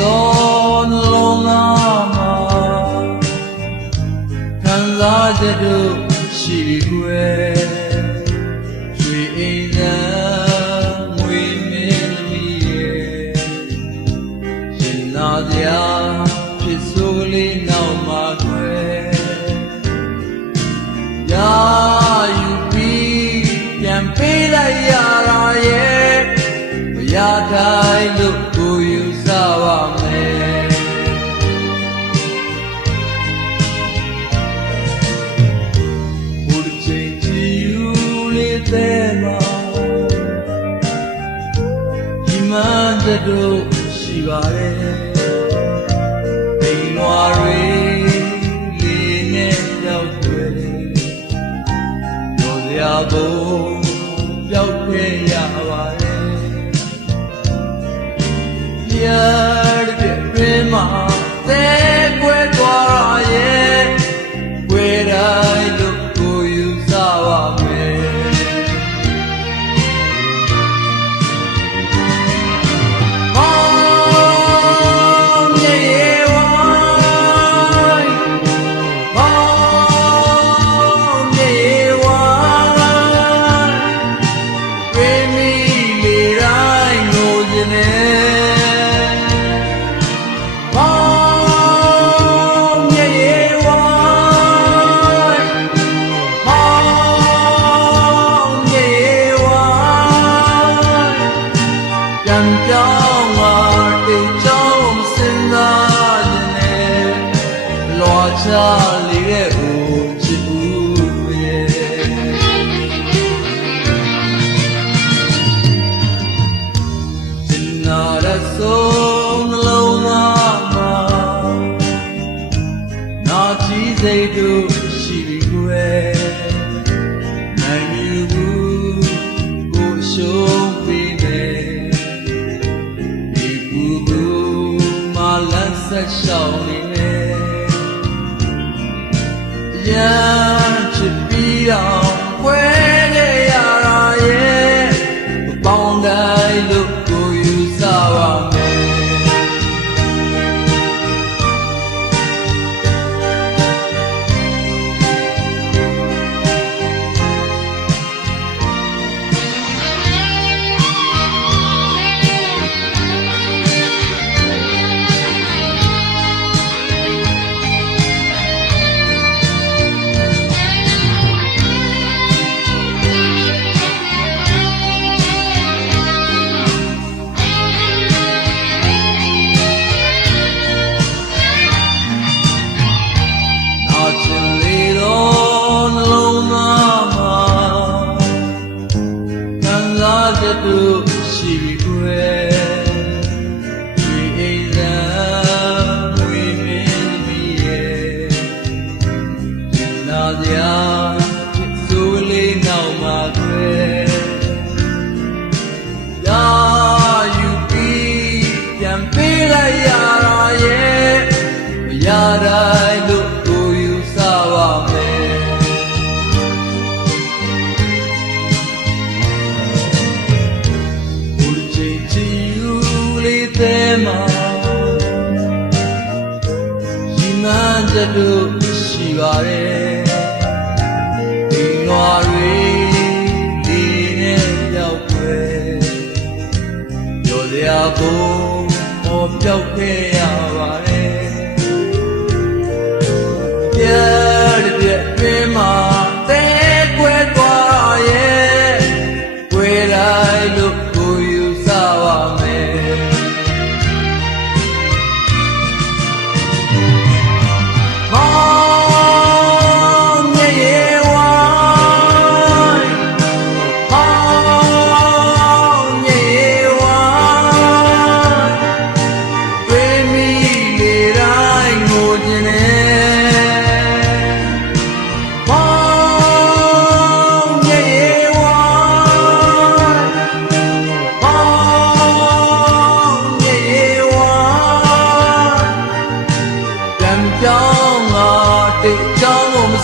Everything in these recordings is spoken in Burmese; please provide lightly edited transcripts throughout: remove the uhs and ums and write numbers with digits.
သောနှလုံးသားမှာခံစားချက်တို့ရှိပြီကွယ်ရွှေအိမ်သာငွေမင်းသမီးရဲ့ရင်နာစရာဖြစ်ဆိုးလေးနောက်မှာကွယ်ရာယူပြီးပြန်ပေးလိုက်ရတာရဲ့မရတိုင်းလို့ကိုယူစားပါမယ်ဘုရားချိန်ကြည်ယူလေးတဲ့မှာဒီမှန်တဲ့တို့ရှိပါတယ်အိမ်လွာတွေလေးနဲ့ကြောက်ွယ်တို့စရာဘုံပြောက်ခဲ့ရပါတယ်ရတဲ့တွင်မှာသဲကွဲသွားရဲ့ဝေတိုင်းလို့ကိုယူစားပါမယ်မောင်မြေဝိုင်းမောင်မြေဝိုင်းဝေမီလေတိုင်းငိုခြင်းနဲ့ချလေးတဲ့ဦးချစ်ဦးရဲ့ဒီနာရဆုံးနှလုံးသားမှာနာကြည့်စိတ်တို့ရှိပြီကွယ်နိုင်မြူဘူးကိုရှုံးပြီးမယ်ဒီဘူးဘူးမလန်းဆက်ရှောင်းနေမယ်ရမ်းချစ်ပြီးအောင်ခွဲခဲ့ရတာရဲ့မပေါင်းတိုင်းလို့ကိုယူစားပါမယ်တို့ရှိပြီကွယ်ရွှေအိမ်သာငွေမင်းသမီးရဲ့ရင်နာစရာဖြစ်ဆိုးလေးနောက်မှာကွယ်ရာယူပြီးပြန်ပေးလိုက်ရတာရဲ့မရတိုင်းလို့ကိုယူစားပါမယ်တဲ့မှာဒီမှန်တဲ့တို့ရှိပါတယ်ဒီနွားတွေဒီနဲ့ပြောက်ွယ်ရောစရာဘုံဟောပြောက်ခဲ့ရပါတယ်ပြတဲ့ပြင်းမှာတဲကွဲသွားရဲ့ွယ်တိုင်းလို့ကိုယူစားပါမယ်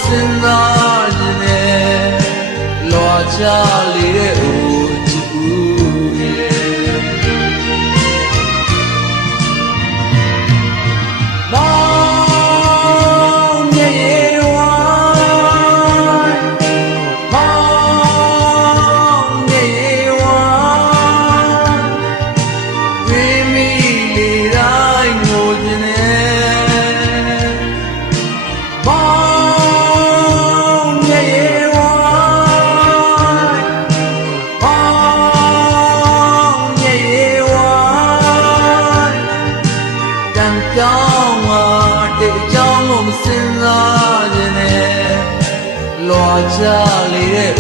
စဉ်းစားခြင်းနဲ့လွာချလေးတဲ့ဦးချစ်ဦးရဲ့ မိလေတိုင်းငိုခြင်းနဲ့မောင်ရဲ့ရေဝိုင်းမောင်ရဲ့ရေဝိုင်းတန်ကြောင်းမှာတေကြောင်းကိုမစင်စားခြင်းနဲ့လွာချလေတဲ့